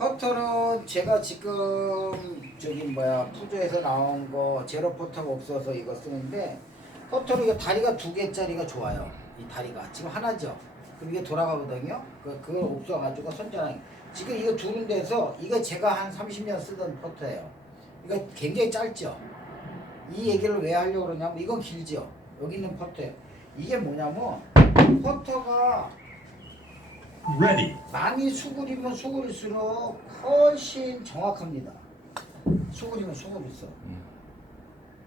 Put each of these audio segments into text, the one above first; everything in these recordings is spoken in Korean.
퍼터는 제가 지금 저기 뭐야 푸조에서 나온 거 제로 퍼터가 없어서 이거 쓰는데 퍼터는 이거 다리가 2개짜리가 좋아요. 이 다리가 지금 하나죠. 그럼 이게 돌아가거든요. 그걸 없어가지고 손자랑 지금 이거 두는 데서 이거 제가 한 30년 쓰던 퍼터예요. 이거 굉장히 짧죠. 이 얘기를 왜 하려고 그러냐면 이건 길죠. 여기 있는 퍼터예요. 이게 뭐냐면 퍼터가 Ready. 많이 수그리면 수그릴수록 훨씬 정확합니다. 수그리면 수그릴수록.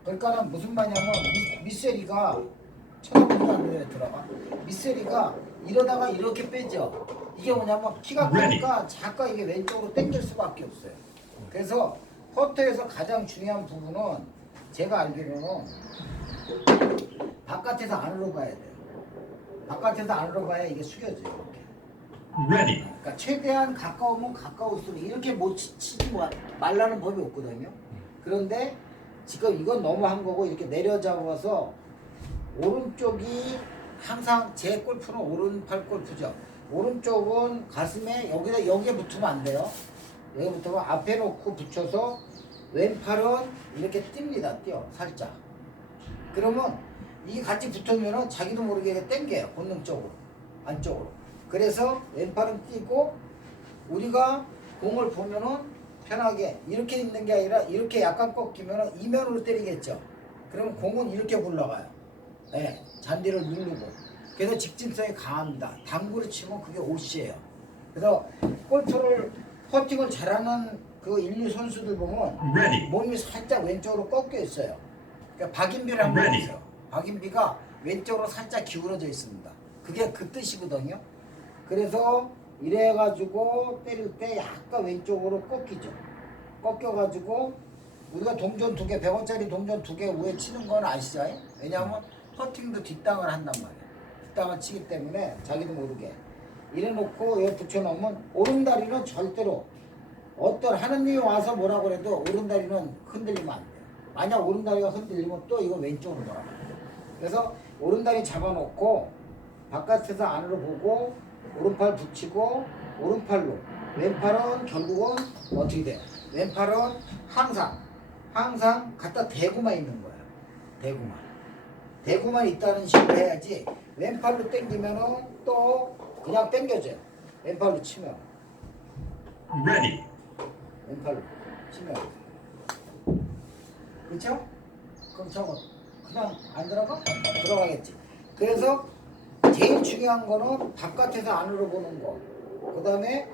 그러니까 무슨 말이냐면 밑세리가 쳐다보니까 왜 들어가? 밑세리가 이러다가 이렇게 빼죠. 이게 뭐냐면 키가 크니까 자꾸 이게 왼쪽으로 당길 수밖에 없어요. 그래서 퍼터에서 가장 중요한 부분은 제가 알기로는 바깥에서 안으로 가야 돼요. 바깥에서 안으로 가야 이게 숙여져요. 이렇게. Ready. 그러니까 최대한 가까우면 가까울수록 이렇게 못 치지 말라는 법이 없거든요. 그런데 지금 이건 너무 한 거고 이렇게 내려잡아서 오른쪽이 항상 제 골프는 오른팔 골프죠. 오른쪽은 가슴에 여기에 붙으면 안 돼요. 여기 붙으면 앞에 놓고 붙여서 왼팔은 이렇게 띱니다. 뛰어 살짝. 그러면 이게 같이 붙으면은 자기도 모르게 당겨요. 본능적으로 안쪽으로. 그래서 왼팔은 뛰고 우리가 공을 보면은 편하게 이렇게 있는 게 아니라 이렇게 약간 꺾이면은 이면으로 때리겠죠. 그러면 공은 이렇게 굴러가요. 네, 잔디를 누르고. 그래서 직진성이 강합니다. 당구를 치면 그게 옷이에요. 그래서 골프를 퍼팅을 잘하는 그 인류 선수들 보면 Ready. 몸이 살짝 왼쪽으로 꺾여 있어요. 그러니까 박인비를 한번 Ready. 보세요. 박인비가 왼쪽으로 살짝 기울어져 있습니다. 그게 그 뜻이거든요. 그래서 이래가지고 때릴 때 약간 왼쪽으로 꺾이죠. 꺾여가지고 우리가 동전 2개, 100원짜리 동전 2개 위에 치는 건 아시죠? 왜냐하면 퍼팅도 뒷땅을 한단 말이에요. 뒷땅을 치기 때문에 자기도 모르게 이래놓고 여기 붙여놓으면 오른다리는 절대로 어떤 하느님이 와서 뭐라고 해도 오른다리는 흔들리면 안 돼요. 만약 오른다리가 흔들리면 또 이거 왼쪽으로 돌아가요. 그래서 오른다리 잡아놓고 바깥에서 안으로 보고 오른팔 붙이고 오른팔로 왼팔은 결국은 어떻게 돼요? 왼팔은 항상 갖다 대고만 있는 거예요. 대고만 있다는 식으로 해야지 왼팔로 당기면은 또 그냥 당겨져요. 왼팔로 치면 Ready. 왼팔로 치면 그렇죠? 그럼 저거 그냥 안 들어가? 들어가겠지. 그래서 제일 중요한 거는 바깥에서 안으로 보는 거. 그 다음에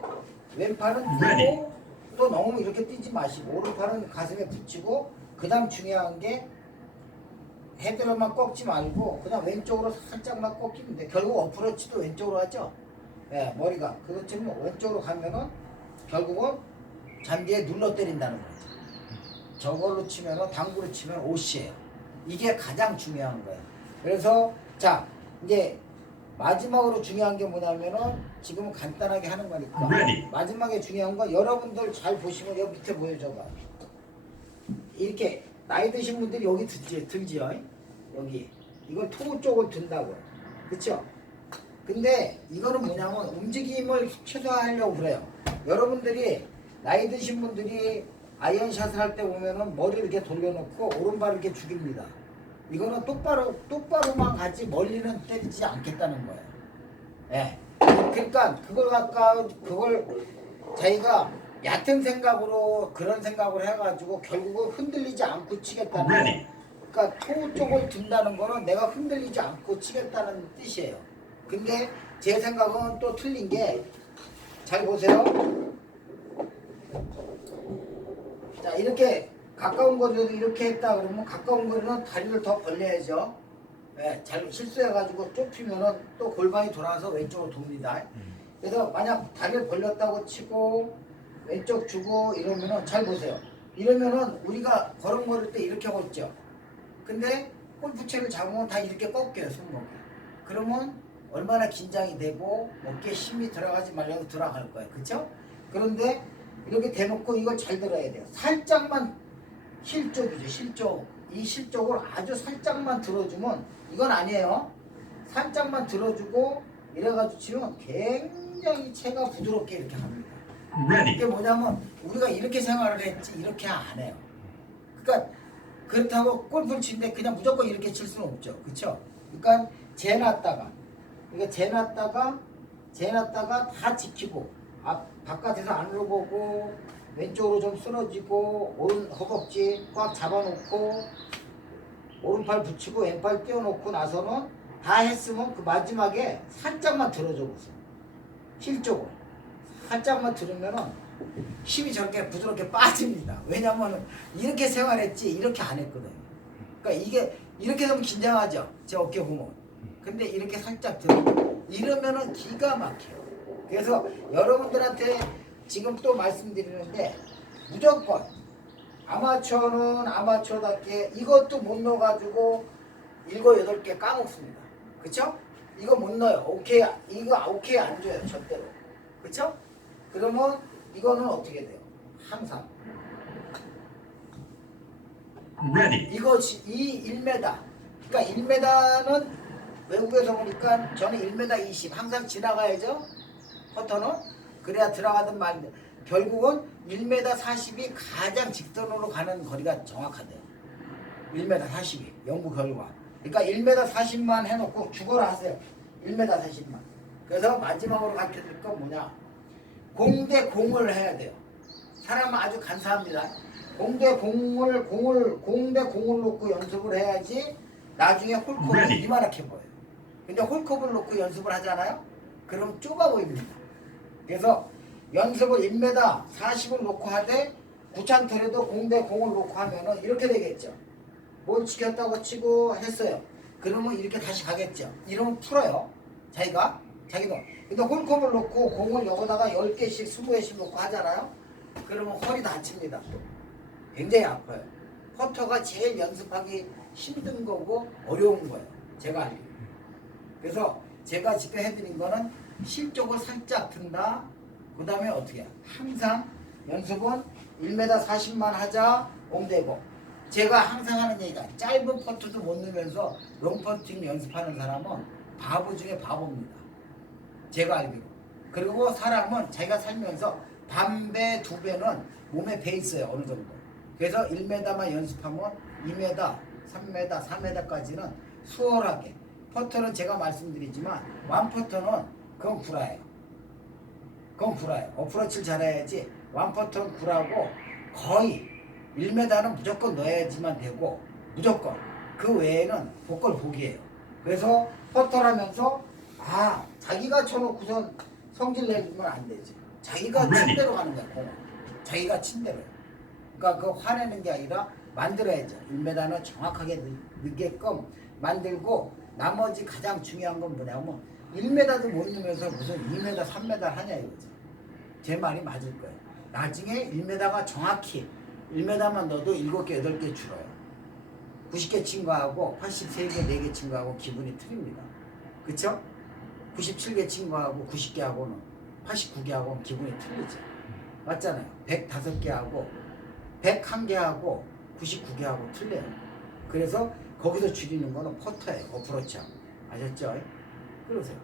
왼팔은 뛰고 또 너무 이렇게 뛰지 마시고 오른팔은 가슴에 붙이고 그 다음 중요한 게 헤드로만 꺾지 말고 그냥 왼쪽으로 살짝만 꺾이면 돼. 결국 어프로치도 왼쪽으로 하죠. 네, 머리가. 그렇지만 왼쪽으로 가면은 결국은 잔디에 눌러 때린다는 거죠. 저걸로 치면은 당구로 치면 옷이에요. 이게 가장 중요한 거예요. 그래서 자 이제 마지막으로 중요한 게 뭐냐면은 지금은 간단하게 하는 거니까 Ready. 마지막에 중요한 건 여러분들 잘 보시면 여기 밑에 보여줘봐. 이렇게 나이 드신 분들이 여기 들지요. 여기 이걸 토 쪽을 든다고요. 그쵸? 근데 이거는 뭐냐면 움직임을 최소화하려고 그래요. 여러분들이 나이 드신 분들이 아이언샷을 할 때 보면은 머리를 이렇게 돌려놓고 오른발을 이렇게 죽입니다. 이거는 똑바로만 가지 멀리는 때리지 않겠다는 거예요. 예. 그러니까 그걸 자기가 얕은 생각으로 그런 생각을 해가지고 결국은 흔들리지 않고 치겠다는 거예요. 그러니까 토 쪽을 든다는 거는 내가 흔들리지 않고 치겠다는 뜻이에요. 근데 제 생각은 또 틀린 게 잘 보세요. 자 이렇게 가까운 거리도 이렇게 했다 그러면 가까운 거리는 다리를 더 벌려야죠. 네, 잘 실수해가지고 좁히면은 또 골반이 돌아서 왼쪽으로 돕니다. 그래서 만약 다리를 벌렸다고 치고 왼쪽 주고 이러면은 잘 보세요. 이러면은 우리가 걸음걸을 때 이렇게 걷죠. 근데 골프채를 잡으면 다 이렇게 꺾여요, 손목이. 그러면 얼마나 긴장이 되고 어깨에 힘이 들어가지 말려도 들어갈 거예요. 그쵸? 그런데 이렇게 대놓고 이걸 잘 들어야 돼요. 살짝만 힐 쪽이죠. 힐 쪽. 이 실 쪽을 아주 살짝만 들어주면 이건 아니에요. 살짝만 들어주고 이래가지고 치면 굉장히 채가 부드럽게 이렇게 갑니다. 이게 ready, 뭐냐면 우리가 이렇게 생활을 했지 이렇게 안 해요. 그러니까 그렇다고 골프를 치는데 그냥 무조건 이렇게 칠 수는 없죠. 그렇죠? 그러니까 재놨다가 이거 재놨다가 다 지키고 바깥에서 안으로 보고 왼쪽으로 좀 쓰러지고 오른 허벅지 꽉 잡아놓고 오른팔 붙이고 왼팔 띄워놓고 나서는 다 했으면 그 마지막에 살짝만 들어줘 보세요. 힐 쪽으로 살짝만 들으면은 힘이 저렇게 부드럽게 빠집니다. 왜냐면은 이렇게 생활했지 이렇게 안 했거든요. 그러니까 이게 이렇게 되면 긴장하죠. 제 어깨 보면. 근데 이렇게 살짝 들어 이러면은 기가 막혀요. 그래서 여러분들한테 지금 또 말씀드리는데 무조건 아마추어는 아마추어답게 이것도 못 넣어가지고 7, 8개 까먹습니다. 그쵸? 이거 못 넣어요. 오케이, 이거 오케이 안 줘요. 절대로. 그쵸? 그러면 이거는 어떻게 돼요? 항상 ready, 이것이 이 1m 그러니까 1m는 외국에서 보니까 저는 1m 20 항상 지나가야죠. 퍼터는 그래야 들어가든 말든 결국은 1m 40이 가장 직선으로 가는 거리가 정확하대요. 1m 40이 연구 결과. 그러니까 1m 40만 해놓고 죽어라 하세요. 1m 40만. 그래서 마지막으로 가르쳐드릴 건 뭐냐? 공 대 공을 해야 돼요. 사람은 아주 간사합니다. 공 대 공을 놓고 연습을 해야지 나중에 홀컵을 이만하게 보여요. 근데 홀컵을 놓고 연습을 하잖아요? 그럼 좁아 보입니다. 그래서 연습을 1m 40을 놓고 하되 구창틀에도 공 대 공을 놓고 하면은 이렇게 되겠죠. 뭘 지켰다고 치고 했어요. 그러면 이렇게 다시 가겠죠. 이러면 풀어요. 자기도. 근데 홀컵을 놓고 공을 여기다가 10개씩 20개씩 놓고 하잖아요. 그러면 허리 다칩니다. 굉장히 아파요. 퍼터가 제일 연습하기 힘든 거고 어려운 거예요. 제가 알기로. 그래서 제가 지금 해드린 거는 실적을 살짝 든다. 그 다음에 어떻게 해요? 항상 연습은 1m 40만 하자 옹대고. 제가 항상 하는 얘기가 짧은 퍼트도 못 넣으면서 롱 퍼팅 연습하는 사람은 바보 중에 바보입니다. 제가 알기로. 그리고 사람은 자기가 살면서 반배, 2배는 몸에 배 있어요. 어느 정도. 그래서 1m만 연습하면 2m, 3m, 4m까지는 수월하게. 퍼터는 제가 말씀드리지만 완퍼터는 그건 구라예요. 그건 구라예요. 어프로치를 잘해야지 완퍼터는 구라고 거의 1m는 무조건 넣어야지만 되고 무조건 그 외에는 복걸 복이에요. 그래서 퍼터라면서 자기가 쳐놓고선 성질 내주면 안 되지. 자기가 친 대로 가는 거야. 공은. 자기가 친 대로. 그러니까 그 화내는 게 아니라 만들어야죠. 1m는 정확하게 넣게끔 만들고 나머지 가장 중요한 건 뭐냐면 1m도 못 넣으면서 무슨 2m, 3m 하냐 이거죠. 제 말이 맞을 거예요. 나중에 1m가 정확히 1m만 넣어도 7개, 8개 줄어요. 90개 친 거하고 83개, 4개 친 거하고 기분이 틀립니다. 그쵸? 97개 친 거하고 90개 하고는 89개 하고는 기분이 틀리죠. 맞잖아요. 105개 하고 101개 하고 99개 하고 틀려요. 그래서 거기서 줄이는 거는 퍼터예요. 어프로치하고. 아셨죠? 그러세요.